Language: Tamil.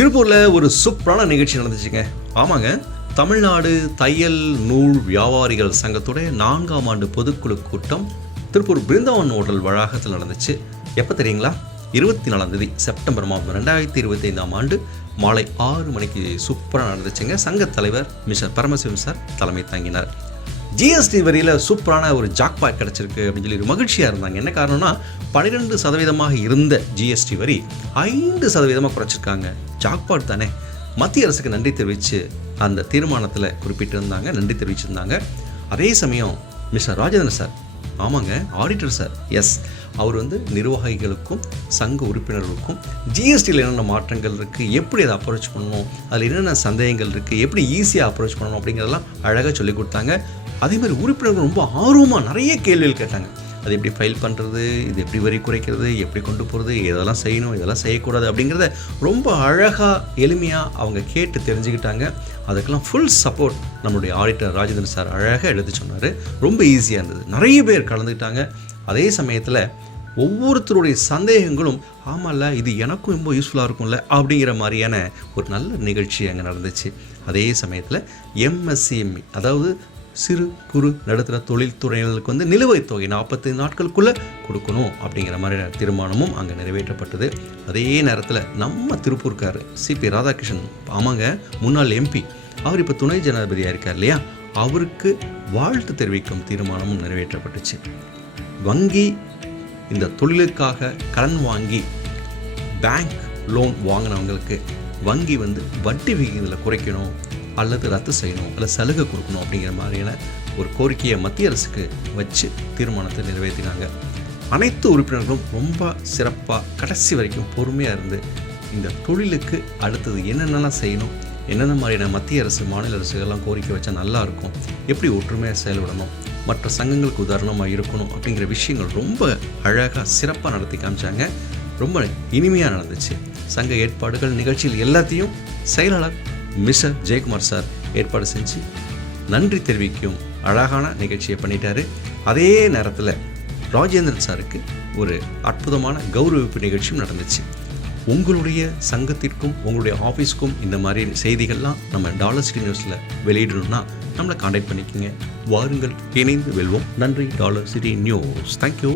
திருப்பூரில் ஒரு சூப்பரான நிகழ்ச்சி நடந்துச்சுங்க. ஆமாங்க. தமிழ்நாடு தையல் நூல் வியாபாரிகள் சங்கத்துடைய நான்காம் ஆண்டு பொதுக்குழு கூட்டம் திருப்பூர் பிருந்தாவன் ஹோட்டல் வளாகத்தில் நடந்துச்சு. எப்போ தெரியுங்களா? இருபத்தி நாலாம் தேதி செப்டம்பர் மாதம் ரெண்டாயிரத்தி இருபத்தி ஐந்தாம் ஆண்டு மாலை ஆறு மணிக்கு சூப்பராக நடந்துச்சுங்க. சங்கத் தலைவர் மிஸ்டர் பரமசிவம் சார் தலைமை தாங்கினார். ஜிஎஸ்டி வரியில் சூப்பரான ஒரு ஜாக்பாட் கிடச்சிருக்கு அப்படின்னு சொல்லி ஒரு மகிழ்ச்சியாக இருந்தாங்க. என்ன காரணம்னா பன்னிரெண்டு சதவீதமாக இருந்த ஜிஎஸ்டி வரி ஐந்து சதவீதமாக குறைச்சிருக்காங்க. ஜாக்பாட் தானே. மத்திய அரசுக்கு நன்றி தெரிவித்து அந்த தீர்மானத்தில் குறிப்பிட்டிருந்தாங்க நன்றி தெரிவிச்சிருந்தாங்க. அதே சமயம் மிஸ்டர் ராஜேந்திரன் சார் ஆமாங்க ஆடிட்டர் சார் எஸ் அவர் வந்து நிர்வாகிகளுக்கும் சங்க உறுப்பினர்களுக்கும் ஜிஎஸ்டியில் என்னென்ன மாற்றங்கள் இருக்குது எப்படி அதை அப்ரோச் பண்ணணும் அதில் என்னென்ன சந்தேகங்கள் இருக்குது எப்படி ஈஸியாக அப்ரோச் பண்ணணும் அப்படிங்கிறதெல்லாம் அழகாக சொல்லி கொடுத்தாங்க. அதே மாதிரி உறுப்பினர்கள் ரொம்ப ஆர்வமாக நிறைய கேள்விகள் கேட்டாங்க. அது எப்படி ஃபைல் பண்ணுறது இது எப்படி வரி குறைக்கிறது எப்படி கொண்டு போகிறது இதெல்லாம் செய்யணும் இதெல்லாம் செய்யக்கூடாது அப்படிங்கிறத ரொம்ப அழகாக எளிமையாக அவங்க கேட்டு தெரிஞ்சுக்கிட்டாங்க. அதுக்கெல்லாம் ஃபுல் சப்போர்ட் நம்மளுடைய ஆடிட்டர் ராஜேந்திரன் சார் அழகாக எடுத்து சொன்னார். ரொம்ப ஈஸியாக இருந்தது. நிறைய பேர் கலந்துக்கிட்டாங்க. அதே சமயத்தில் ஒவ்வொருத்தருடைய சந்தேகங்களும் ஆமாம்ல இது எனக்கும் ரொம்ப யூஸ்ஃபுல்லாக இருக்கும்ல அப்படிங்கிற மாதிரியான ஒரு நல்ல நிகழ்ச்சி அங்கே நடந்துச்சு. அதே சமயத்தில் எம்எஸ்சிஎம்இ அதாவது சிறு குறு நடுத்தர தொழில்துறையினருக்கு வந்து நிலுவைத் தொகை நாற்பத்தி நாட்களுக்குள்ளே கொடுக்கணும் அப்படிங்கிற மாதிரி தீர்மானமும் அங்கே நிறைவேற்றப்பட்டது. அதே நேரத்தில் நம்ம திருப்பூர்கார் சிபி ராதாகிருஷ்ணன் ஆமாங்க முன்னாள் எம்பி அவர் இப்போ துணை ஜனாதிபதியாக இருக்கார் இல்லையா? அவருக்கு வாழ்த்து தெரிவிக்கும் தீர்மானமும் நிறைவேற்றப்பட்டுச்சு. வங்கி இந்த தொழிலுக்காக கடன் வாங்கி பேங்க் லோன் வாங்கினவங்களுக்கு வங்கி வந்து வட்டி விகிதத்தில் குறைக்கணும். அல்லது ரத்து செய்யணும் அல்லது சலுகை கொடுக்கணும் அப்படிங்கிற மாதிரியான ஒரு கோரிக்கையை மத்திய அரசுக்கு வச்சு தீர்மானத்தை நிறைவேற்றினாங்க. அனைத்து உறுப்பினர்களும் ரொம்ப சிறப்பாக கடைசி வரைக்கும் பொறுமையாக இருந்து இந்த தொழிலுக்கு அடுத்தது என்னென்னலாம் செய்யணும் என்னென்ன மாதிரியான மத்திய அரசு மாநில அரசுகள்லாம் கோரிக்கை வச்சா நல்லாயிருக்கும் எப்படி ஒற்றுமையாக செயல்படணும் மற்ற சங்கங்களுக்கு உதாரணமாக இருக்கணும் அப்படிங்கிற விஷயங்கள் ரொம்ப அழகாக சிறப்பாக நடத்தி காமிச்சாங்க. ரொம்ப இனிமையாக நடந்துச்சு. சங்க ஏற்பாடுகள் நிகழ்ச்சிகள் எல்லாத்தையும் செயலாளர் மிஸ்டர் ஜெயக்குமார் சார் ஏற்பாடு செஞ்சு நன்றி தெரிவிக்கும் அழகான நிகழ்ச்சியை பண்ணிட்டாரு. அதே நேரத்தில் ராஜேந்திரன் சாருக்கு ஒரு அற்புதமான கௌரவிப்பு நிகழ்ச்சியும் நடந்துச்சு. உங்களுடைய சங்கத்திற்கும் உங்களுடைய ஆஃபீஸ்க்கும் இந்த மாதிரி செய்திகள்லாம் நம்ம டாலர் சிட்டி நியூஸில் வெளியிடணும்னா நம்மளை காண்டாக்ட் பண்ணிக்கோங்க. வாருங்கள் இணைந்து வெல்வோம். நன்றி டாலர் சிட்டி நியூஸ். தேங்க்யூ